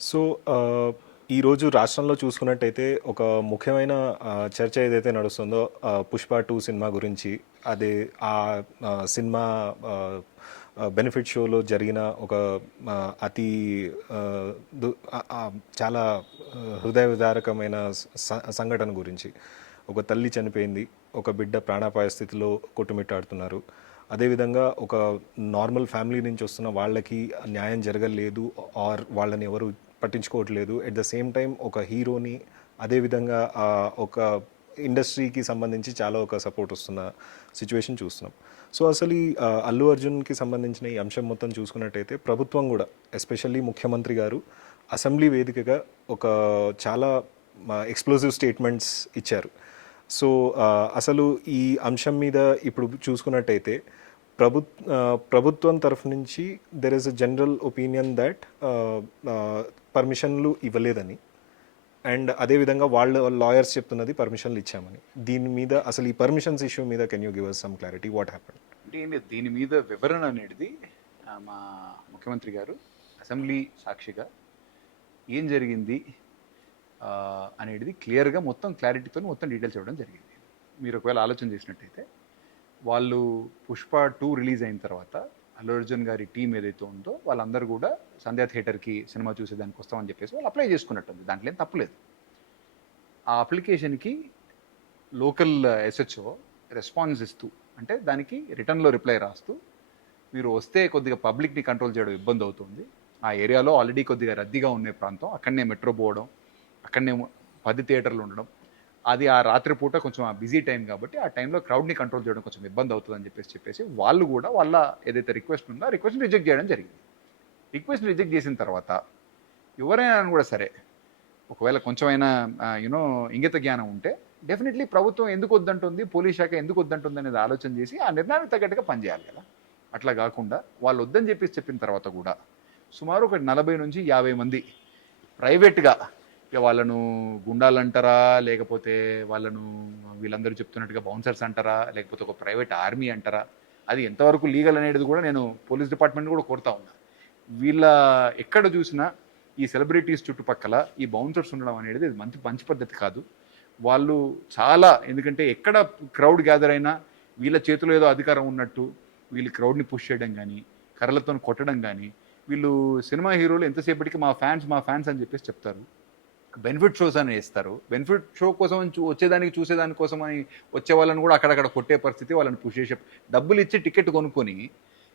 So ఈరోజు రాష్ట్రంలో చూసుకున్నట్టయితే ఒక ముఖ్యమైన చర్చ ఏదైతే నడుస్తుందో పుష్ప టూ సినిమా గురించి అదే ఆ సినిమా బెనిఫిట్ షోలో జరిగిన ఒక అతి చాలా హృదయ విదారకమైన సంఘటన గురించి. ఒక తల్లి చనిపోయింది ఒక బిడ్డ ప్రాణాపాయ స్థితిలో కొట్టుమిట్టాడుతున్నారు. అదేవిధంగా ఒక నార్మల్ ఫ్యామిలీ నుంచి వస్తున్న వాళ్ళకి న్యాయం జరగలేదు ఆర్ వాళ్ళని ఎవరు పట్టించుకోవట్లేదు. ఎట్ ద సేమ్ టైం ఒక హీరోని అదేవిధంగా ఒక ఇండస్ట్రీకి సంబంధించి చాలా ఒక సపోర్ట్ వస్తున్న సిచ్యువేషన్ చూస్తున్నాం. సో అసలు ఈ అల్లు అర్జున్కి సంబంధించిన ఈ అంశం మొత్తం చూసుకున్నట్టయితే ప్రభుత్వం కూడా ఎస్పెషల్లీ ముఖ్యమంత్రి గారు అసెంబ్లీ వేదికగా ఒక చాలా ఎక్స్ప్లోజివ్ స్టేట్మెంట్స్ ఇచ్చారు. సో అసలు ఈ అంశం మీద ఇప్పుడు చూసుకున్నట్టయితే ప్రభు ప్రభుత్వం తరఫు నుంచి there is a general opinion that పర్మిషన్లు ఇవ్వలేదని. అండ్ అదేవిధంగా వాళ్ళ లాయర్స్ చెప్తున్నది పర్మిషన్లు ఇచ్చామని. దీని మీద అసలు ఈ పర్మిషన్స్ ఇష్యూ మీద can you give us some clarity what happen అంటే దీని మీద వివరణ అనేది మా ముఖ్యమంత్రి గారు అసెంబ్లీ సాక్షిగా ఏం జరిగింది అనేది క్లియర్గా మొత్తం క్లారిటీతో మొత్తం డీటెయిల్స్ ఇవ్వడం జరిగింది. మీరు ఒకవేళ ఆలోచన చేసినట్టయితే వాళ్ళు పుష్ప టూ రిలీజ్ అయిన తర్వాత అల్లు అర్జున్ గారి టీం ఏదైతే ఉందో వాళ్ళందరూ కూడా సంధ్యా థియేటర్కి సినిమా చూసేదానికి వస్తామని చెప్పేసి వాళ్ళు అప్లై చేసుకున్నట్టుంది. దాంట్లో ఏం తప్పులేదు ఆ అప్లికేషన్కి లోకల్ ఎస్హెచ్ఓ రెస్పాన్స్ ఇస్తూ అంటే దానికి రిటర్న్లో రిప్లై రాస్తూ మీరు వస్తే కొద్దిగా పబ్లిక్ని కంట్రోల్ చేయడం ఇబ్బంది అవుతుంది. ఆ ఏరియాలో ఆల్రెడీ కొద్దిగా రద్దీగా ఉండే ప్రాంతం అక్కడనే మెట్రో పోవడం అక్కడనే పది థియేటర్లు ఉండడం అది ఆ రాత్రిపూట కొంచెం ఆ బిజీ టైం కాబట్టి ఆ టైంలో క్రౌడ్ని కంట్రోల్ చేయడం కొంచెం ఇబ్బంది అవుతుందని చెప్పేసి చెప్పేసి వాళ్ళు కూడా వాళ్ళ ఏదైతే రిక్వెస్ట్ ఉందో ఆ రిక్వెస్ట్ని రిజెక్ట్ చేయడం జరిగింది. రిక్వెస్ట్ రిజెక్ట్ చేసిన తర్వాత ఎవరైనా కూడా సరే ఒకవేళ కొంచెమైనా యూనో ఇంగిత జ్ఞానం ఉంటే డెఫినెట్లీ ప్రభుత్వం ఎందుకు వద్దంటుంది పోలీస్ శాఖ ఎందుకు వద్దంటుంది అనేది ఆలోచన చేసి ఆ నిర్ణయానికి తగ్గట్టుగా పనిచేయాలి కదా. అట్లా కాకుండా వాళ్ళు వద్దని చెప్పేసి చెప్పిన తర్వాత కూడా సుమారు ఒక నలభై నుంచి యాభై మంది ప్రైవేట్గా ఇక వాళ్ళను గుండాలు అంటారా? లేకపోతే వాళ్ళను వీళ్ళందరూ చెప్తున్నట్టుగా బౌన్సర్స్ అంటారా? లేకపోతే ఒక ప్రైవేట్ ఆర్మీ అంటారా? అది ఎంతవరకు లీగల్ అనేది కూడా నేను పోలీస్ డిపార్ట్మెంట్ కూడా కోరుతా ఉన్నా. వీళ్ళ ఎక్కడ చూసినా ఈ సెలబ్రిటీస్ చుట్టుపక్కల ఈ బౌన్సర్స్ ఉండడం అనేది ఇది మంచి మంచి పద్ధతి కాదు. వాళ్ళు చాలా ఎందుకంటే ఎక్కడ క్రౌడ్ గ్యాదర్ అయినా వీళ్ళ చేతిలో ఏదో అధికారం ఉన్నట్టు వీళ్ళు క్రౌడ్ని పుష్ చేయడం కానీ కర్రలతో కొట్టడం కానీ వీళ్ళు సినిమా హీరోలు ఎంతసేపటికి మా ఫ్యాన్స్ మా ఫ్యాన్స్ అని చెప్పేసి చెప్తారు. బెనిఫిట్ షోస్ అని వేస్తారు. బెనిఫిట్ షో కోసం చూ- వచ్చేదానికి చూసేదాని కోసం అని వచ్చే వాళ్ళని కూడా అక్కడక్కడ కొట్టే పరిస్థితి వాళ్ళని పుష్ చేసే డబ్బులు ఇచ్చి టికెట్ కొనుక్కొని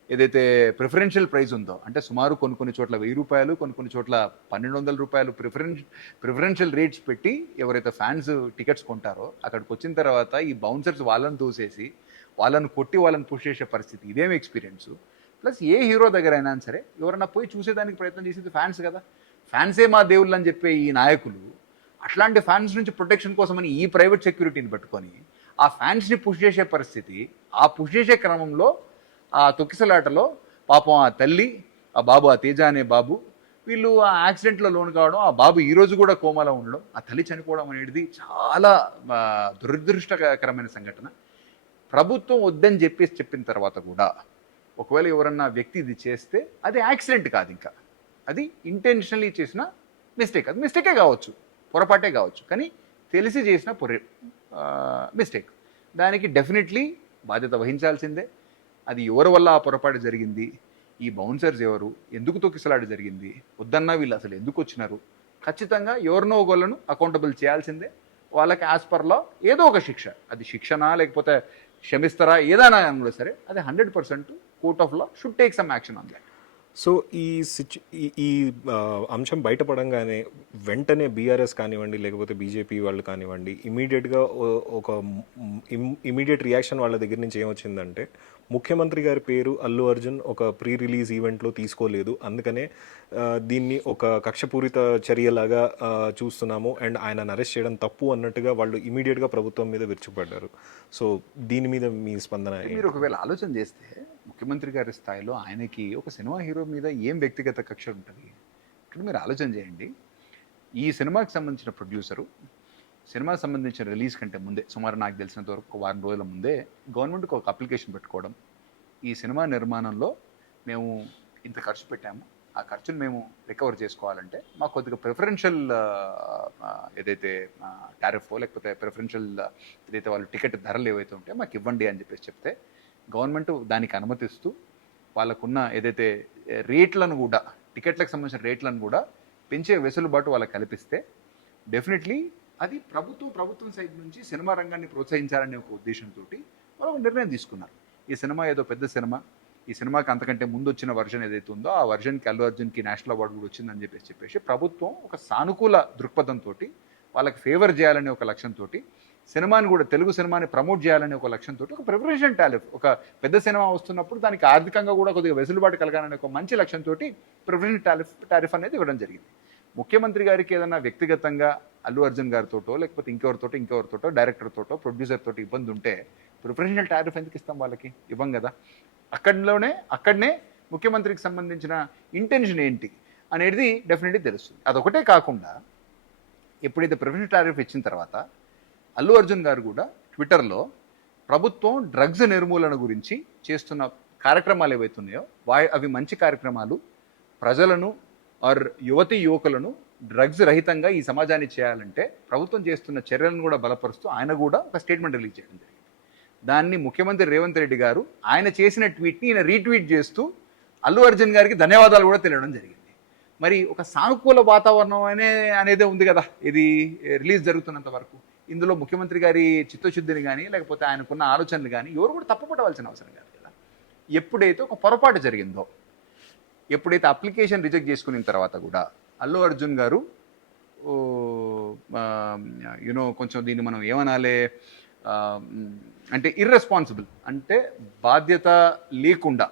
ఏదైతే ప్రిఫరెన్షియల్ ప్రైస్ ఉందో అంటే సుమారు కొన్ని కొన్ని చోట్ల వెయ్యి రూపాయలు కొన్ని కొన్ని చోట్ల పన్నెండు వందల రూపాయలు ప్రిఫరెన్ ప్రిఫరెన్షియల్ రేట్స్ పెట్టి ఎవరైతే ఫ్యాన్స్ టికెట్స్ కొంటారో అక్కడికి వచ్చిన తర్వాత ఈ బౌన్సర్స్ వాళ్ళని తోసేసి వాళ్ళని కొట్టి వాళ్ళని పుష్ చేసే పరిస్థితి ఇదేం ఎక్స్పీరియన్స్ ప్లస్ ఏ హీరో దగ్గర అయినా సరే ఎవరన్నా పోయి చూసేదానికి ప్రయత్నం చేసేది ఫ్యాన్స్ కదా. ఫ్యాన్సే మా దేవుళ్ళు అని చెప్పే ఈ నాయకులు అట్లాంటి ఫ్యాన్స్ నుంచి ప్రొటెక్షన్ కోసమని ఈ ప్రైవేట్ సెక్యూరిటీని పెట్టుకొని ఆ ఫ్యాన్స్ని పుష్ చేసే పరిస్థితి ఆ పుష్ చేసే క్రమంలో ఆ తొక్కిసలాటలో పాపం ఆ తల్లి ఆ బాబు ఆ తేజ అనే బాబు వీళ్ళు ఆ యాక్సిడెంట్లో లోన్ కావడం ఆ బాబు ఈరోజు కూడా కోమాలో ఉండడం ఆ తల్లి చనిపోవడం అనేది చాలా దురదృష్టకరమైన సంఘటన. ప్రభుత్వం వద్దని చెప్పేసి చెప్పిన తర్వాత కూడా ఒకవేళ ఎవరన్నా వ్యక్తి ఇది చేస్తే అది యాక్సిడెంట్ కాదు ఇంకా. అది ఇంటెన్షనలీ చేసిన మిస్టేక్ అది మిస్టేకే కావచ్చు పొరపాటే కావచ్చు కానీ తెలిసి చేసిన పొర మిస్టేక్ దానికి డెఫినెట్లీ బాధ్యత వహించాల్సిందే. అది ఎవరి వల్ల ఆ పొరపాటు జరిగింది? ఈ బౌన్సర్స్ ఎవరు? ఎందుకు తొక్కిసలాడు జరిగింది? వద్దన్నా వీళ్ళు అసలు ఎందుకు వచ్చినారు? ఖచ్చితంగా ఎవరినో ఒకళ్ళను అకౌంటబుల్ చేయాల్సిందే. వాళ్ళకి యాజ్ పర్ లా ఏదో ఒక శిక్ష. అది శిక్షణ లేకపోతే క్షమిస్తారా? ఏదైనా కూడా సరే అది hundred percent court of law should take some action on that so ఈ సిచ్యు ఈ- ఈ అంశం బయటపడంగానే వెంటనే బీఆర్ఎస్ కానివ్వండి లేకపోతే బీజేపీ వాళ్ళు కానివ్వండి ఇమీడియట్గా ఒక ఇమీడియట్ రియాక్షన్ వాళ్ళ దగ్గర నుంచి ఏమొచ్చిందంటే ముఖ్యమంత్రి గారి పేరు అల్లు అర్జున్ ఒక ప్రీ రిలీజ్ ఈవెంట్లో తీసుకోలేదు. అందుకనే దీన్ని ఒక కక్షపూరిత చర్యలాగా చూస్తున్నాము. అండ్ ఆయనను అరెస్ట్ చేయడం తప్పు అన్నట్టుగా వాళ్ళు ఇమీడియట్గా ప్రభుత్వం మీద విరుచుకుపడ్డారు. సో దీని మీద మీ స్పందన మీరు ఒకవేళ ఆలోచన చేస్తే ముఖ్యమంత్రి గారి స్థాయిలో ఆయనకి ఒక సినిమా హీరో మీద ఏం వ్యక్తిగత కక్ష ఉంటుంది? ఇక్కడ మీరు ఆలోచన చేయండి. ఈ సినిమాకి సంబంధించిన ప్రొడ్యూసరు సినిమాకి సంబంధించిన రిలీజ్ కంటే ముందే సుమారు నాకు తెలిసినంత వరకు ఒక వారం రోజుల ముందే గవర్నమెంట్కి ఒక అప్లికేషన్ పెట్టుకోవడం ఈ సినిమా నిర్మాణంలో మేము ఇంత ఖర్చు పెట్టాము. ఆ ఖర్చును మేము రికవర్ చేసుకోవాలంటే మాకు కొద్దిగా ప్రిఫరెన్షియల్ ఏదైతే టారిఫ్ లేకపోతే ప్రిఫరెన్షియల్ ఏదైతే వాళ్ళు టికెట్ ధరలు ఏవైతే ఉంటాయో మాకు ఇవ్వండి అని చెప్పేసి చెప్తే గవర్నమెంట్ దానికి అనుమతిస్తూ వాళ్ళకున్న ఏదైతే రేట్లను కూడా టికెట్లకు సంబంధించిన రేట్లను కూడా పెంచే వెసులుబాటు వాళ్ళకి కల్పిస్తే డెఫినెట్లీ అది ప్రభుత్వం ప్రభుత్వం సైడ్ నుంచి సినిమా రంగాన్ని ప్రోత్సహించాలనే ఒక ఉద్దేశంతో వాళ్ళు ఒక నిర్ణయం తీసుకున్నారు. ఈ సినిమా ఏదో పెద్ద సినిమా. ఈ సినిమాకి అంతకంటే ముందు వచ్చిన వర్షన్ ఏదైతే ఉందో ఆ వర్షన్కి అల్లు అర్జున్కి నేషనల్ అవార్డు కూడా వచ్చిందని చెప్పేసి చెప్పేసి ప్రభుత్వం ఒక సానుకూల దృక్పథంతో వాళ్ళకి ఫేవర్ చేయాలనే ఒక లక్ష్యంతో సినిమాని కూడా తెలుగు సినిమాని ప్రమోట్ చేయాలనే ఒక లక్ష్యంతో ఒక ప్రిపరేషన్ టాలెఫ్ ఒక పెద్ద సినిమా వస్తున్నప్పుడు దానికి ఆర్థికంగా కూడా కొద్దిగా వెసులుబాటు కలగాలనే ఒక మంచి లక్ష్యంతో ప్రిపరేషన్ టారిఫ్ టారిఫ్ అనేది ఇవ్వడం జరిగింది. ముఖ్యమంత్రి గారికి ఏదైనా వ్యక్తిగతంగా అల్లు అర్జున్ గారితోటో లేకపోతే ఇంకెవరితోటో ఇంకెవరితోటో డైరెక్టర్ తోటో ప్రొడ్యూసర్ తోటి ఇబ్బంది ఉంటే ప్రిఫరెన్షియల్ టారిఫ్ ఎందుకు ఇస్తాం వాళ్ళకి? ఇవ్వం కదా. అక్కడిలోనే అక్కడనే ముఖ్యమంత్రికి సంబంధించిన ఇంటెన్షన్ ఏంటి అనేది డెఫినెట్లీ తెలుస్తుంది. అదొకటే కాకుండా ఎప్పుడైతే ప్రిఫరెన్షియల్ టారిఫ్ ఇచ్చిన తర్వాత అల్లు అర్జున్ గారు కూడా ట్విట్టర్లో ప్రభుత్వం డ్రగ్స్ నిర్మూలన గురించి చేస్తున్న కార్యక్రమాలు ఏవైతున్నాయో వా అవి మంచి కార్యక్రమాలు ప్రజలను ఆర్ యువతి యువకులను డ్రగ్స్ రహితంగా ఈ సమాజాన్ని చేయాలంటే ప్రభుత్వం చేస్తున్న చర్యలను కూడా బలపరుస్తూ ఆయన కూడా ఒక స్టేట్మెంట్ రిలీజ్ చేయడం జరిగింది. దాన్ని ముఖ్యమంత్రి రేవంత్ రెడ్డి గారు ఆయన చేసిన ట్వీట్ని ఈయన రీట్వీట్ చేస్తూ అల్లు అర్జున్ గారికి ధన్యవాదాలు కూడా తెలియడం జరిగింది. మరి ఒక సానుకూల వాతావరణం అనే అనేదే ఉంది కదా ఇది రిలీజ్ జరుగుతున్నంత వరకు. ఇందులో ముఖ్యమంత్రి గారి చిత్తశుద్ధిని కానీ లేకపోతే ఆయనకున్న ఆలోచనలు కానీ ఎవరు కూడా తప్పుపట్టవలసిన అవసరం కాదు కదా. ఎప్పుడైతే ఒక పొరపాటు జరిగిందో ఎప్పుడైతే అప్లికేషన్ రిజెక్ట్ చేసుకున్న తర్వాత కూడా అల్లు అర్జున్ గారు యూనో కొంచెం దీన్ని మనం ఏమనాలి అంటే ఇర్రెస్పాన్సిబుల్ అంటే బాధ్యత లేకుండా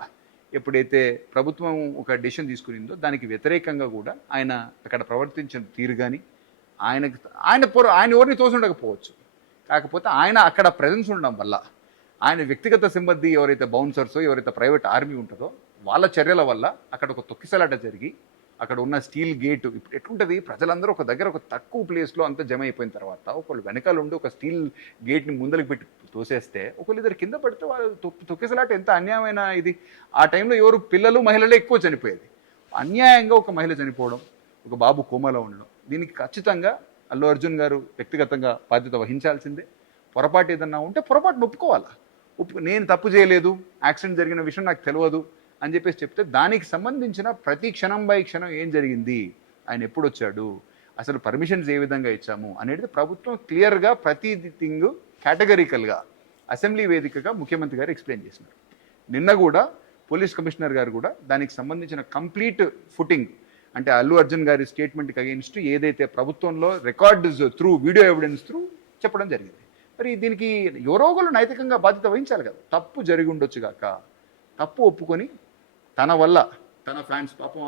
ఎప్పుడైతే ప్రభుత్వం ఒక డెసిషన్ తీసుకునిందో దానికి వ్యతిరేకంగా కూడా ఆయన అక్కడ ప్రవర్తించిన తీరు కానీ ఆయనకి ఆయన పొర ఆయన ఎవరిని తోసుండకపోవచ్చు. కాకపోతే ఆయన అక్కడ ప్రజెన్స్ ఉండడం వల్ల ఆయన వ్యక్తిగత సిబ్బంది ఎవరైతే బౌన్సర్సో ఎవరైతే ప్రైవేట్ ఆర్మీ ఉంటుందో వాళ్ళ చర్యల వల్ల అక్కడ ఒక తొక్కిసలాట జరిగి అక్కడ ఉన్న స్టీల్ గేట్ ఇప్పుడు ఎట్లుంటుంది? ప్రజలందరూ ఒక దగ్గర ఒక తక్కువ ప్లేస్లో అంతా జమ అయిపోయిన తర్వాత ఒకళ్ళు వెనకాల ఉండి ఒక స్టీల్ గేట్ని ముందలకు పెట్టి తోసేస్తే ఒకళ్ళు ఇద్దరు కింద పడితే వాళ్ళు తొక్కిసలాట ఎంత అన్యాయమైన ఇది? ఆ టైంలో ఎవరు? పిల్లలు మహిళలే ఎక్కువ చనిపోయేది. అన్యాయంగా ఒక మహిళ చనిపోవడం ఒక బాబు కోమాలో ఉండడం దీనికి ఖచ్చితంగా అల్లు అర్జున్ గారు వ్యక్తిగతంగా బాధ్యత వహించాల్సిందే. పొరపాటు ఏదన్నా ఉంటే పొరపాటును ఒప్పుకోవాలా? ఒప్పు నేను తప్పు చేయలేదు యాక్సిడెంట్ జరిగిన విషయం నాకు తెలియదు అని చెప్పేసి చెప్తే దానికి సంబంధించిన ప్రతి క్షణం బై క్షణం ఏం జరిగింది? ఆయన ఎప్పుడు వచ్చాడు అసలు పర్మిషన్స్ ఏ విధంగా ఇచ్చాము? అనేది ప్రభుత్వం క్లియర్గా ప్రతి థింగ్ కేటగరికల్గా అసెంబ్లీ వేదికగా ముఖ్యమంత్రి గారు ఎక్స్ప్లెయిన్ చేసినారు. నిన్న కూడా పోలీస్ కమిషనర్ గారు కూడా దానికి సంబంధించిన కంప్లీట్ ఫుటింగ్ అంటే అల్లు అర్జున్ గారి స్టేట్మెంట్కి అగెన్స్ట్ ఏదైతే ప్రభుత్వంలో records through video evidence through చెప్పడం జరిగింది. మరి దీనికి ఎవరో నైతికంగా బాధ్యత వహించాలి కదా. తప్పు జరిగి ఉండొచ్చు గాక తప్పు ఒప్పుకొని తన వల్ల. తన ఫ్యాన్స్ పాపం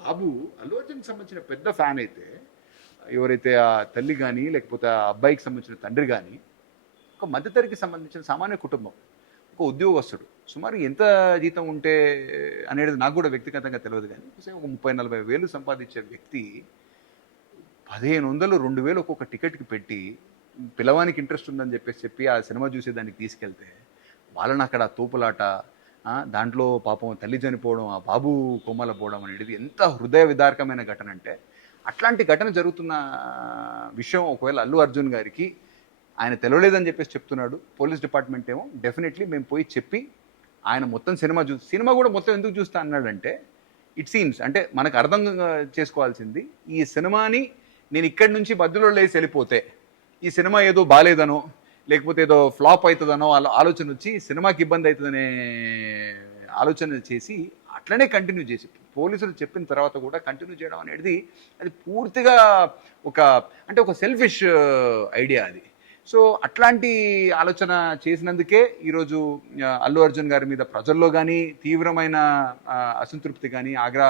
బాబు అల్లు అర్జున్కి సంబంధించిన పెద్ద ఫ్యాన్ అయితే ఎవరైతే ఆ తల్లి కానీ లేకపోతే ఆ అబ్బాయికి సంబంధించిన తండ్రి కానీ ఒక మధ్యతరికి సంబంధించిన సామాన్య కుటుంబం ఒక ఉద్యోగస్తుడు. సుమారు ఎంత జీతం ఉంటే అనేది నాకు కూడా వ్యక్తిగతంగా తెలియదు కానీ ఒక ముప్పై నలభై వేలు సంపాదించే వ్యక్తి పదిహేను వందలు రెండు వేలు ఒక్కొక్క టికెట్కి పెట్టి పిలవానికి ఇంట్రెస్ట్ ఉందని చెప్పేసి చెప్పి ఆ సినిమా చూసేదానికి తీసుకెళ్తే వాళ్ళని అక్కడ తోపులాట దాంట్లో పాపం తల్లి చనిపోవడం ఆ బాబు కొమ్మల పోవడం అనేది ఎంత హృదయ విదారకమైన ఘటన అంటే అట్లాంటి ఘటన జరుగుతున్న విషయం ఒకవేళ అల్లు అర్జున్ గారికి ఆయన తెలవలేదని చెప్పేసి చెప్తున్నాడు పోలీస్ డిపార్ట్మెంట్ ఏమో డెఫినెట్లీ మేము పోయి చెప్పి ఆయన మొత్తం సినిమా చూ సినిమా కూడా మొత్తం ఎందుకు చూస్తా అన్నాడంటే ఇట్ సీమ్స్ అంటే మనకు అర్థం చేసుకోవాల్సింది ఈ సినిమాని నేను ఇక్కడి నుంచి మధ్యలో లేసి వెళ్ళిపోతే ఈ సినిమా ఏదో బాగాలేదనో లేకపోతే ఏదో ఫ్లాప్ అవుతుందనో అలా ఆలోచన వచ్చి సినిమాకి ఇబ్బంది అవుతుందనే ఆలోచన చేసి అట్లనే కంటిన్యూ చేసి పోలీసులు చెప్పిన తర్వాత కూడా కంటిన్యూ చేయడం అనేది అది పూర్తిగా ఒక అంటే ఒక సెల్ఫిష్ ఐడియా uh, అది. సో అట్లాంటి ఆలోచన చేసినందుకే ఈరోజు అల్లు అర్జున్ గారి మీద ప్రజల్లో కానీ తీవ్రమైన అసంతృప్తి కానీ ఆగ్రహ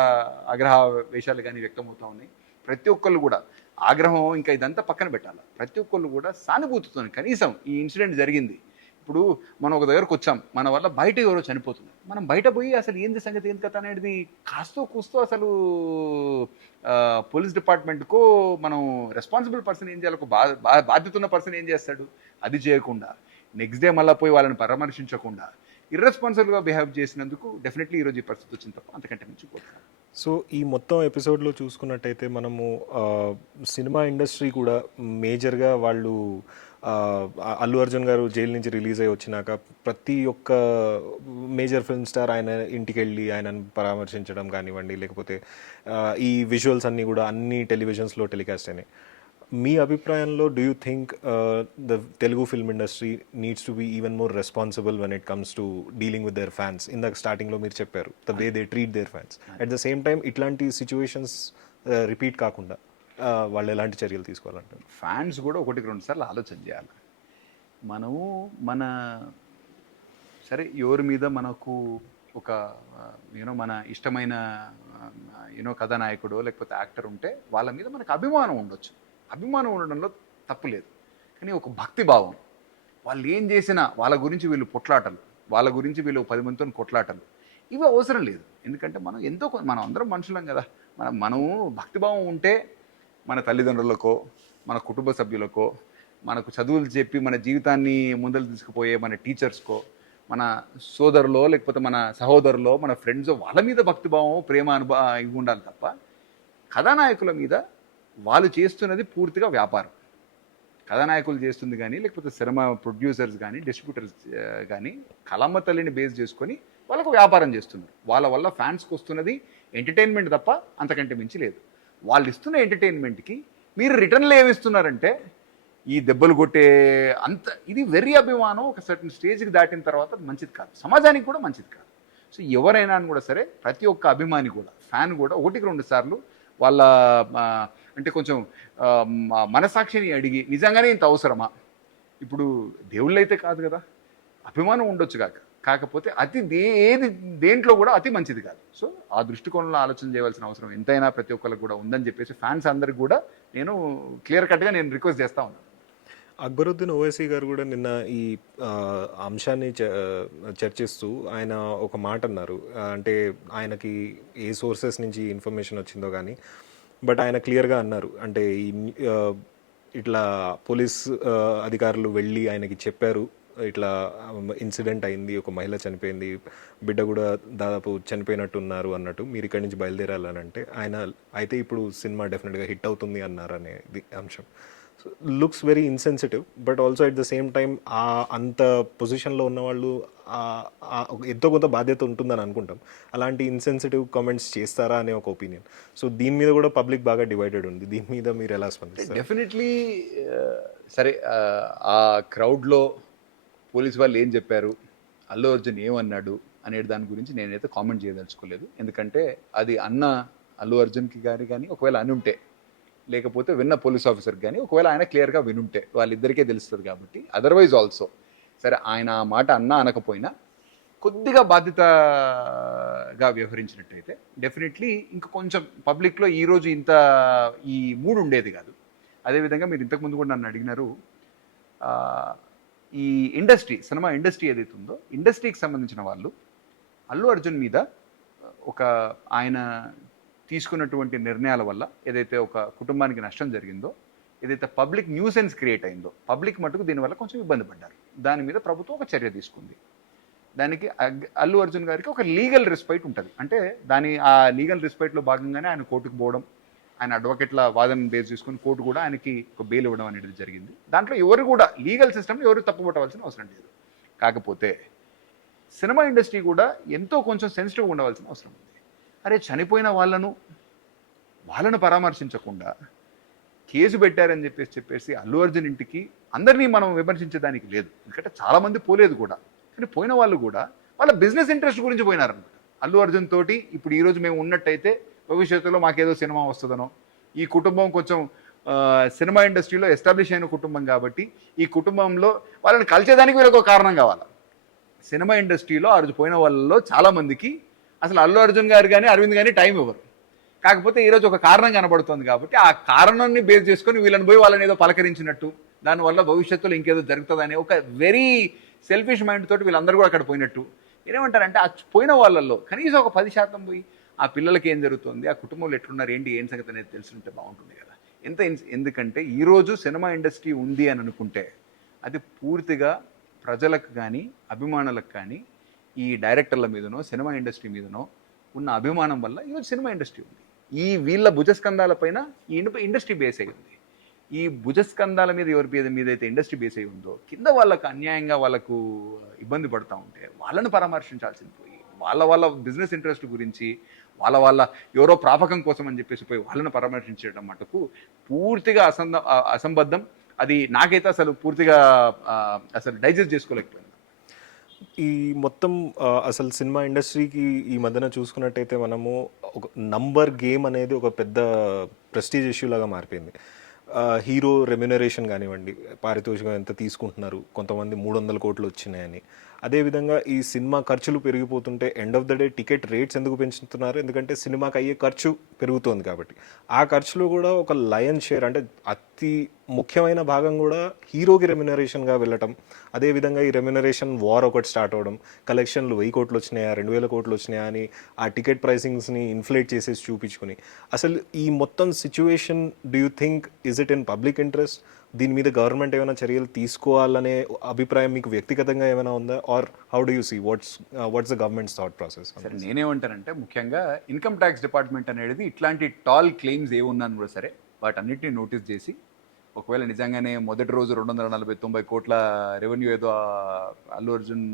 ఆగ్రహ వేషాలు కానీ వ్యక్తమవుతూ ఉన్నాయి. ప్రతి ఒక్కళ్ళు కూడా ఆగ్రహం ఇంకా ఇదంతా పక్కన పెట్టాలి. ప్రతి ఒక్కళ్ళు కూడా సానుభూతితో కనీసం ఈ ఇన్సిడెంట్ జరిగింది. ఇప్పుడు మనం ఒక దగ్గరకు వచ్చాం. మన వల్ల బయట ఎవరో చనిపోతుంది మనం బయట పోయి అసలు ఏంది సంగతి ఏంది కథ అనేది కాస్తో కూస్తో అసలు పోలీస్ డిపార్ట్మెంట్కు మనం రెస్పాన్సిబుల్ పర్సన్ ఏం చేయాలి? ఒక బా బా- బాధ్యత ఉన్న పర్సన్ ఏం చేస్తాడు? అది చేయకుండా నెక్స్ట్ డే మళ్ళీ పోయి వాళ్ళని పరామర్శించకుండా ఇర్రెస్పాన్సిబుల్గా బిహేవ్ చేసినందుకు డెఫినెట్లీ ఈరోజు ఈ పరిస్థితి వచ్చింది తప్ప అంతకంటే మించి కోరుతున్నాను సో ఈ మొత్తం ఎపిసోడ్లో చూసుకున్నట్టయితే మనము సినిమా ఇండస్ట్రీ కూడా మేజర్గా వాళ్ళు అల్లు అర్జున్ గారు జైలు నుంచి రిలీజ్ అయ్యి వచ్చినాక ప్రతి ఒక్క మేజర్ ఫిల్మ్ స్టార్ ఆయన ఇంటికి వెళ్ళి ఆయనను పరామర్శించడం కానివ్వండి లేకపోతే ఈ విజువల్స్ అన్నీ కూడా అన్ని టెలివిజన్స్లో టెలికాస్ట్ అయినాయి. మీ అభిప్రాయంలో do you think the Telugu film industry needs to be even more responsible when it comes to dealing with their fans ఇందాక స్టార్టింగ్లో మీరు చెప్పారు the way they treat their fans at the same time ఇట్లాంటి situations repeat కాకుండా వాళ్ళు ఎలాంటి చర్యలు తీసుకోవాలంటారు? Fans కూడా ఒకటికి రెండు సార్లు ఆలోచన చేయాలి. మనము మన సరే ఎవరి మీద మనకు ఒక uh, యూనో మన ఇష్టమైన um, యూనో కథానాయకుడు లేకపోతే యాక్టర్ ఉంటే వాళ్ళ మీద మనకు అభిమానం ఉండొచ్చు. అభిమానం ఉండడంలో తప్పు లేదు. కానీ ఒక భక్తి భావం. వాళ్ళు ఏం చేసినా వాళ్ళ గురించి వీళ్ళు పొట్లాటలు వాళ్ళ గురించి వీళ్ళు పది మందితో కొట్లాటలు. ఇవి అవసరం లేదు. ఎందుకంటే మనం ఎంతో మనం అందరం మనుషులం కదా. మనం మనము భక్తిభావం ఉంటే మన తల్లిదండ్రులకో మన కుటుంబ సభ్యులకో మనకు చదువులు చెప్పి మన జీవితాన్ని ముందలు తీసుకుపోయే మన టీచర్స్కో మన సోదరులో లేకపోతే మన సహోదరులో మన ఫ్రెండ్స్ వాళ్ళ మీద భక్తిభావం ప్రేమ అనుభవ ఇవి ఉండాలి తప్ప కథానాయకుల మీద వాళ్ళు చేస్తున్నది పూర్తిగా వ్యాపారం. కథానాయకులు చేస్తుంది కానీ లేకపోతే సినిమా ప్రొడ్యూసర్స్ కానీ డిస్ట్రిబ్యూటర్స్ కానీ కలమ్మ తల్లిని బేస్ చేసుకొని వాళ్ళకు వ్యాపారం చేస్తున్నారు. వాళ్ళ వల్ల ఫ్యాన్స్కి వస్తున్నది ఎంటర్టైన్మెంట్ తప్ప అంతకంటే మించి లేదు. వాళ్ళు ఇస్తున్న ఎంటర్టైన్మెంట్కి మీరు రిటర్న్లు ఏమిస్తున్నారంటే ఈ దెబ్బలు కొట్టే అంత ఇది వెర్రి అభిమానం ఒక సర్టన్ స్టేజ్కి దాటిన తర్వాత మంచిది కాదు. సమాజానికి కూడా మంచిది కాదు. సో ఎవరైనా కూడా సరే ప్రతి ఒక్క అభిమాని కూడా ఫ్యాన్ కూడా ఒకటికి రెండు సార్లు వాళ్ళ అంటే కొంచెం మనసాక్షిని అడిగి నిజంగానే ఇంత అవసరమా? ఇప్పుడు దేవుళ్ళు అయితే కాదు కదా. అభిమానం ఉండొచ్చు కాక కాకపోతే అతి ఏది దేంట్లో కూడా అతి మంచిది కాదు. సో ఆ దృష్టికోణంలో ఆలోచన చేయవలసిన అవసరం ఎంతైనా ప్రతి ఒక్కరికి కూడా ఉందని చెప్పేసి ఫ్యాన్స్ అందరికి కూడా నేను క్లియర్ కట్గా నేను రిక్వెస్ట్ చేస్తా ఉన్నాను. అక్బరుద్దీన్ ఓవైసీ గారు కూడా నిన్న ఈ అంశాన్ని చ- చర్చిస్తూ ఆయన ఒక మాట అన్నారు. అంటే ఆయనకి ఏ సోర్సెస్ నుంచి ఇన్ఫర్మేషన్ వచ్చిందో కానీ బట్ ఆయన క్లియర్గా అన్నారు. అంటే ఇట్లా పోలీస్ అధికారులు వెళ్ళి ఆయనకి చెప్పారు. ఇట్లా ఇన్సిడెంట్ అయింది ఒక మహిళ చనిపోయింది బిడ్డ కూడా దాదాపు చనిపోయినట్టు ఉన్నారు అన్నట్టు మీరు ఇక్కడి నుంచి బయలుదేరాలని అంటే ఆయన అయితే ఇప్పుడు సినిమా డెఫినెట్గా హిట్ అవుతుంది అన్నారు అనేది అంశం. Looks very insensitive but also at the same time ఆ అంత పొజిషన్లో ఉన్న వాళ్ళు ఎంతో కొంత బాధ్యత ఉంటుందని అనుకుంటాం. అలాంటి ఇన్సెన్సిటివ్ కామెంట్స్ చేస్తారా అనే ఒక ఒపీనియన్ సో దీని మీద కూడా పబ్లిక్ బాగా డివైడెడ్ ఉంది. దీని మీద మీరు ఎలా స్పందిస్తారు? డెఫినెట్లీ సరే ఆ, క్రౌడ్లో పోలీస్ వాళ్ళు ఏం చెప్పారు? అల్లు అర్జున్ ఏమన్నాడు? అనే దాని గురించి నేనైతే కామెంట్ చేయదలుచుకోలేదు. ఎందుకంటే అది అన్న అల్లు అర్జున్కి కానీ కానీ ఒకవేళ అని ఉంటే లేకపోతే విన్న పోలీస్ ఆఫీసర్కి కానీ ఒకవేళ ఆయన క్లియర్గా వినుంటే వాళ్ళిద్దరికే తెలుస్తుంది కాబట్టి అదర్వైజ్ ఆల్సో సరే ఆయన ఆ మాట అన్నా అనకపోయినా కొద్దిగా బాధ్యతగా వ్యవహరించినట్టయితే డెఫినెట్లీ ఇంకా కొంచెం పబ్లిక్లో ఈరోజు ఇంత ఈ మూడు ఉండేది కాదు. అదేవిధంగా మీరు ఇంతకుముందు కూడా నన్ను అడిగినారు ఈ ఇండస్ట్రీ సినిమా ఇండస్ట్రీ ఏదైతే ఉందో ఇండస్ట్రీకి సంబంధించిన వాళ్ళు అల్లు అర్జున్ మీద ఒక ఆయన తీసుకున్నటువంటి నిర్ణయాల వల్ల ఏదైతే ఒక కుటుంబానికి నష్టం జరిగిందో ఏదైతే పబ్లిక్ న్యూసెన్స్ క్రియేట్ అయిందో పబ్లిక్ మటుకు దీనివల్ల కొంచెం ఇబ్బంది పడ్డారు. దాని మీద ప్రభుత్వం ఒక చర్య తీసుకుంది. దానికి అల్లు అర్జున్ గారికి ఒక లీగల్ రెస్పైట్ ఉంటుంది. అంటే దాని ఆ లీగల్ రెస్పైట్లో భాగంగానే ఆయన కోర్టుకు పోవడం ఆయన అడ్వకేట్ల వాదన బేస్ చేసుకుని కోర్టు కూడా ఆయనకి ఒక బెయిల్ ఇవ్వడం అనేది జరిగింది. దాంట్లో ఎవరు కూడా లీగల్ సిస్టమ్ ఎవరు తప్పుపట్టవలసిన అవసరం లేదు. కాకపోతే సినిమా ఇండస్ట్రీ కూడా ఎంతో కొంచెం సెన్సిటివ్ ఉండవలసిన అవసరం ఉంది. అరే చనిపోయిన వాళ్ళను వాళ్ళను పరామర్శించకుండా కేసు పెట్టారని చెప్పేసి చెప్పేసి అల్లు అర్జున్ ఇంటికి అందరినీ మనం విమర్శించడానికి లేదు. ఎందుకంటే చాలామంది పోలేదు కూడా. కానీ పోయిన వాళ్ళు కూడా వాళ్ళ బిజినెస్ ఇంట్రెస్ట్ గురించి పోయినారనమాట అల్లు అర్జున్ తోటి ఇప్పుడు ఈరోజు మేము ఉన్నట్టయితే భవిష్యత్తులో మాకేదో సినిమా వస్తుందనో ఈ కుటుంబం కొంచెం సినిమా ఇండస్ట్రీలో ఎస్టాబ్లిష్ అయిన కుటుంబం కాబట్టి ఈ కుటుంబంలో వాళ్ళని కలిసేదానికి వీళ్ళకు ఒక కారణం కావాలి. సినిమా ఇండస్ట్రీలో ఆ రోజు పోయిన వాళ్ళలో చాలా మందికి అసలు అల్లు అర్జున్ గారు కానీ అరవింద్ కానీ టైం ఇవ్వరు. కాకపోతే ఈరోజు ఒక కారణం కనబడుతుంది కాబట్టి ఆ కారణాన్ని బేస్ చేసుకొని వీళ్ళని పోయి వాళ్ళని ఏదో పలకరించినట్టు దానివల్ల భవిష్యత్తులో ఇంకేదో జరుగుతుందని ఒక వెరీ సెల్ఫిష్ మైండ్ తోటి వీళ్ళందరూ కూడా అక్కడ పోయినట్టు. ఏమంటారంటే ఆ పోయిన వాళ్ళల్లో కనీసం ఒక పది శాతం పోయి ఆ పిల్లలకి ఏం జరుగుతుంది ఆ కుటుంబంలో ఎట్లున్నారు ఏంటి ఏం సంగతి అనేది తెలుసుంటే బాగుంటుంది కదా. ఎంత ఎందుకంటే ఈరోజు సినిమా ఇండస్ట్రీ ఉంది అని అనుకుంటే అది పూర్తిగా ప్రజలకు కానీ అభిమానులకు కానీ ఈ డైరెక్టర్ల మీదనో సినిమా ఇండస్ట్రీ మీదనో ఉన్న అభిమానం వల్ల ఈరోజు సినిమా ఇండస్ట్రీ ఉంది. ఈ వీళ్ళ భుజస్కంధాల పైన ఈ ఇండస్ట్రీ బేస్ అయి ఉంది. ఈ భుజస్కంధాల మీద ఎవరి మీద మీద అయితే ఇండస్ట్రీ బేస్ అయి ఉందో కింద వాళ్ళకు అన్యాయంగా వాళ్ళకు ఇబ్బంది పడుతూ ఉంటే వాళ్ళని పరామర్శించాల్సింది పోయి వాళ్ళ వాళ్ళ బిజినెస్ ఇంట్రెస్ట్ గురించి వాళ్ళ వాళ్ళ ఎవరో ప్రాపకం కోసం అని చెప్పేసి పోయి వాళ్ళని పరామర్శించడం మటుకు పూర్తిగా అసంద అసంబద్ధం. అది నాకైతే అసలు పూర్తిగా అసలు డైజెస్ట్ చేసుకోలేకపోయింది ఈ మొత్తం అసలు సినిమా ఇండస్ట్రీకి ఈ మధ్యన చూసుకున్నట్టయితే మనము ఒక నంబర్ గేమ్ అనేది ఒక పెద్ద ప్రెస్టీజ్ ఇష్యూ లాగా మారిపోయింది. హీరో రెమ్యునరేషన్ కానివ్వండి పారితోషికం ఎంత తీసుకుంటున్నారు కొంతమంది మూడు వందల కోట్లు వచ్చినాయని. అదేవిధంగా ఈ సినిమా ఖర్చులు పెరిగిపోతుంటే end of the day ticket rates ఎందుకు పెంచుతున్నారు? ఎందుకంటే సినిమాకి అయ్యే ఖర్చు పెరుగుతోంది కాబట్టి. ఆ ఖర్చులో కూడా ఒక లయన్ షేర్ అంటే అతి ముఖ్యమైన భాగం కూడా హీరోకి రెమ్యునరేషన్గా వెళ్ళటం. అదేవిధంగా ఈ రెమ్యునరేషన్ వార్ ఒకటి స్టార్ట్ అవడం. కలెక్షన్లు వెయ్యి కోట్లు వచ్చినాయా రెండు వేల కోట్లు వచ్చినాయా అని ఆ టికెట్ ప్రైసింగ్స్ని ఇన్ఫ్లేట్ చేసేసి చూపించుకుని. అసలు ఈ మొత్తం situation do you think is it in public interest? దీని మీద గవర్నమెంట్ ఏమైనా చర్యలు తీసుకోవాలనే అభిప్రాయం మీకు వ్యక్తిగతంగా ఏమైనా ఉందా? Or how do you see what's what's the government's thought process సరే నేనేమంటానంటే ముఖ్యంగా ఇన్కమ్ ట్యాక్స్ డిపార్ట్మెంట్ అనేది ఇట్లాంటి టాల్ క్లెయిమ్స్ ఏ ఉన్నాను కూడా సరే వాటన్నిటిని నోటీస్ చేసి ఒకవేళ నిజంగానే మొదటి రోజు రెండు వందల నలభై తొంభై కోట్ల రెవెన్యూ ఏదో అల్లు అర్జున్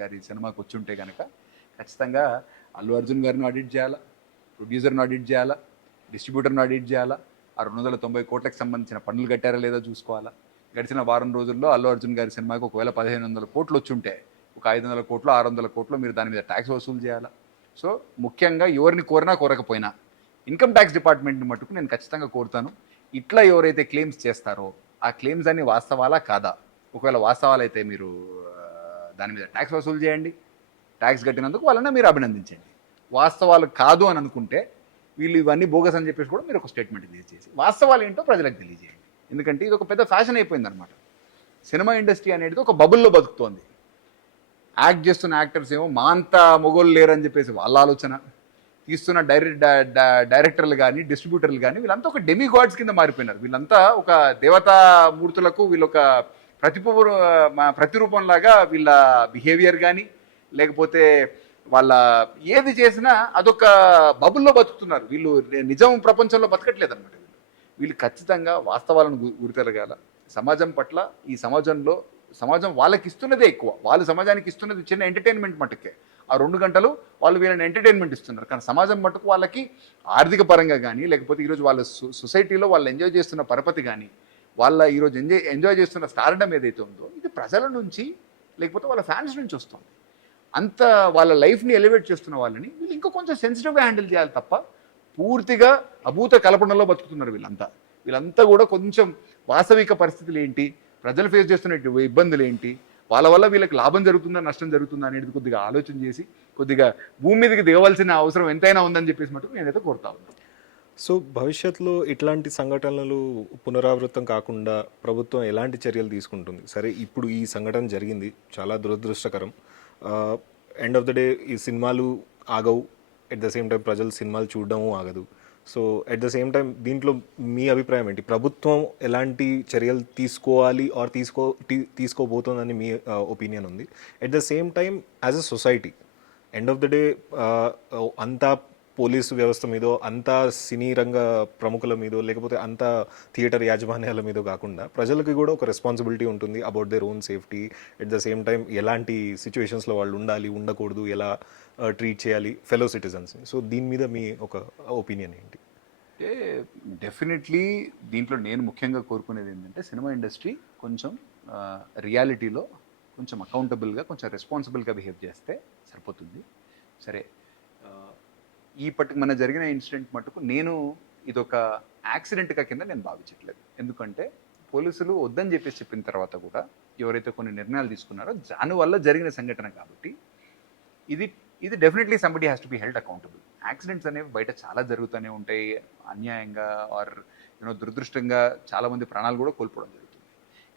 గారి సినిమాకి వచ్చి ఉంటే కనుక ఖచ్చితంగా అల్లు అర్జున్ గారిని ఆడిట్ చేయాలా? ప్రొడ్యూసర్ని ఆడిట్ చేయాలా? డిస్ట్రిబ్యూటర్ని ఆడిట్ చేయాలా? ఆ రెండు వందల తొంభై కోట్లకు సంబంధించిన పన్నులు కట్టారా లేదా చూసుకోవాలా? గడిచిన వారం రోజుల్లో అల్లు అర్జున్ గారి సినిమాకి ఒకవేళ పదిహేను వందల కోట్లు వచ్చి ఉంటే ఒక ఐదు వందల కోట్లు ఆరు వందల కోట్లు మీరు దాని మీద ట్యాక్స్ వసూలు చేయాలా? సో ముఖ్యంగా ఎవరిని కోరినా కోరకపోయినా ఇన్కమ్ ట్యాక్స్ డిపార్ట్మెంట్ని మటుకు నేను ఖచ్చితంగా కోరుతాను. ఇట్లా ఎవరైతే క్లెయిమ్స్ చేస్తారో ఆ క్లెయిమ్స్ అన్ని వాస్తవాలా కాదా? ఒకవేళ వాస్తవాలైతే మీరు దాని మీద ట్యాక్స్ వసూలు చేయండి. ట్యాక్స్ కట్టినందుకు వాళ్ళని మీరు అభినందించండి. వాస్తవాలు కాదు అని అనుకుంటే వీళ్ళు ఇవన్నీ బోగస్ అని చెప్పేసి కూడా మీరు ఒక స్టేట్మెంట్ తెలియజేసి వాస్తవాలు ఏంటో ప్రజలకు తెలియజేయండి. ఎందుకంటే ఇది ఒక పెద్ద ఫ్యాషన్ అయిపోయింది అనమాట సినిమా ఇండస్ట్రీ అనేది ఒక బబుల్లో బతుకుతోంది. యాక్ట్ చేస్తున్న యాక్టర్స్ ఏమో మా అంత మొగోళ్ళు లేరని చెప్పేసి వాళ్ళ ఆలోచన. తీస్తున్న డైరెక్ట్ డైరెక్టర్లు కానీ డిస్ట్రిబ్యూటర్లు కానీ వీళ్ళంతా ఒక డెమి గాడ్స్ కింద మారిపోయినారు. వీళ్ళంతా ఒక దేవతా మూర్తులకు వీళ్ళొక ఒక ప్రతిపూ ప్రతిరూపంలాగా వీళ్ళ బిహేవియర్ కానీ లేకపోతే వాళ్ళ ఏది చేసినా అదొక బబుల్లో బతుకుతున్నారు. వీళ్ళు నిజం ప్రపంచంలో బతకట్లేదు అనమాట వీళ్ళు ఖచ్చితంగా వాస్తవాలను గురితెరగాల. సమాజం పట్ల ఈ సమాజంలో సమాజం వాళ్ళకి ఇస్తున్నదే ఎక్కువ. వాళ్ళు సమాజానికి ఇస్తున్నది చిన్న ఎంటర్టైన్మెంట్ మటుకే. ఆ రెండు గంటలు వాళ్ళు వీళ్ళని ఎంటర్టైన్మెంట్ ఇస్తున్నారు. కానీ సమాజం మటుకు వాళ్ళకి ఆర్థిక పరంగా కానీ లేకపోతే ఈరోజు వాళ్ళ సొ- సొసైటీలో వాళ్ళు ఎంజాయ్ చేస్తున్న పరపతి కానీ వాళ్ళ ఈరోజు ఎంజాయ్ ఎంజాయ్ చేస్తున్న స్టార్డమ్ ఏదైతే ఉందో ఇది ప్రజల నుంచి లేకపోతే వాళ్ళ ఫ్యాన్స్ నుంచి వస్తుంది. అంత వాళ్ళ లైఫ్ని ఎలివేట్ చేస్తున్న వాళ్ళని వీళ్ళు ఇంకా కొంచెం సెన్సిటివ్గా హ్యాండిల్ చేయాలి తప్ప పూర్తిగా అభూత కల్పనలో బతుకుతున్నారు వీళ్ళంతా. వీళ్ళంతా కూడా కొంచెం వాస్తవిక పరిస్థితులు ఏంటి? ప్రజలు ఫేస్ చేస్తున్న ఇబ్బందులు ఏంటి వాళ్ళ వల్ల వీళ్ళకి లాభం జరుగుతుందా నష్టం జరుగుతుందా అనేది కొద్దిగా ఆలోచన చేసి కొద్దిగా భూమి మీదకి దిగవలసిన అవసరం ఎంతైనా ఉందని చెప్పేసి మటుకు నేనైతే కోరుతా ఉన్నాను సో భవిష్యత్తులో ఇట్లాంటి సంఘటనలు పునరావృతం కాకుండా ప్రభుత్వం ఎలాంటి చర్యలు తీసుకుంటుంది? సరే ఇప్పుడు ఈ సంఘటన జరిగింది చాలా దురదృష్టకరం. ఎండ్ ఆఫ్ ద డే ఈ సినిమాలు ఆగవు. ఎట్ ద సేమ్ టైం ప్రజలు సినిమాలు చూడడము ఆగదు. So at the same time దీంట్లో మీ అభిప్రాయం ఏంటి? ప్రభుత్వం ఎలాంటి చర్యలు తీసుకోవాలి ఆర్ తీసుకో తీసుకోబోతోందని మీ ఒపీనియన్ ఉంది. At the same time as a society end of the day అంతా పోలీసు వ్యవస్థ మీదో అంతా సినీ రంగ ప్రముఖుల మీదో లేకపోతే అంతా థియేటర్ యాజమాన్యాల మీదో కాకుండా ప్రజలకి కూడా ఒక రెస్పాన్సిబిలిటీ ఉంటుంది about their own safety at the same time ఎలాంటి సిచ్యువేషన్స్లో వాళ్ళు ఉండాలి ఉండకూడదు ఎలా Uh, ట్రీట్ చేయాలి ఫెలో సిటిజన్స్ని సో దీని మీద మీ ఒక ఒపీనియన్ ఏంటి? అంటే డెఫినెట్లీ దీంట్లో నేను ముఖ్యంగా కోరుకునేది ఏంటంటే సినిమా ఇండస్ట్రీ కొంచెం uh, రియాలిటీలో కొంచెం అకౌంటబుల్గా కొంచెం రెస్పాన్సిబుల్గా బిహేవ్ చేస్తే సరిపోతుంది. సరే uh, ఈ పట్టు మన జరిగిన ఇన్సిడెంట్ మటుకు నేను ఇదొక యాక్సిడెంట్గా కింద నేను భావించట్లేదు. ఎందుకంటే పోలీసులు వద్దని చెప్పేసి చెప్పిన తర్వాత కూడా ఎవరైతే కొన్ని నిర్ణయాలు తీసుకున్నారో దానివల్ల జరిగిన సంఘటన కాబట్టి ఇది ఇది definitely somebody has to be held accountable accidents అనేవి బయట చాలా జరుగుతూనే ఉంటాయి. అన్యాయంగా ఆర్ యూనో దురదృష్టంగా చాలా మంది ప్రాణాలు కూడా కోల్పోవడం జరుగుతుంది.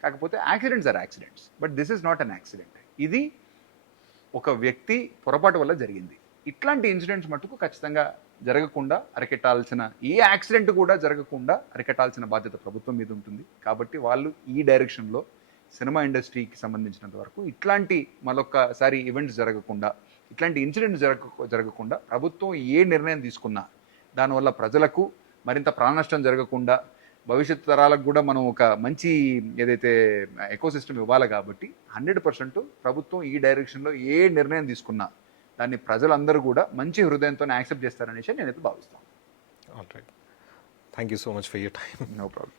కాకపోతే accidents are accidents but this is not an accident ఇది ఒక వ్యక్తి పొరపాటు వల్ల జరిగింది. ఇట్లాంటి ఇన్సిడెంట్స్ మటుకు ఖచ్చితంగా జరగకుండా అరికెట్టాల్సిన ఏ యాక్సిడెంట్ కూడా జరగకుండా అరికెట్టాల్సిన బాధ్యత ప్రభుత్వం మీద ఉంటుంది. కాబట్టి వాళ్ళు ఈ డైరెక్షన్లో సినిమా ఇండస్ట్రీకి సంబంధించినంత వరకు ఇట్లాంటి మరొకసారి ఈవెంట్స్ జరగకుండా ఇట్లాంటి ఇన్సిడెంట్ జరగ జరగకుండా ప్రభుత్వం ఏ నిర్ణయం తీసుకున్నా దానివల్ల ప్రజలకు మరింత ప్రాణనష్టం జరగకుండా భవిష్యత్ తరాలకు కూడా మనం ఒక మంచి ఏదైతే ఎకోసిస్టమ్ ఇవ్వాలి కాబట్టి హండ్రెడ్ పర్సెంట్ ప్రభుత్వం ఈ డైరెక్షన్లో ఏ నిర్ణయం తీసుకున్నా దాన్ని ప్రజలందరూ కూడా మంచి హృదయంతో యాక్సెప్ట్ చేస్తారనేసి నేనైతే భావిస్తాను all right thank you so much for your time no problem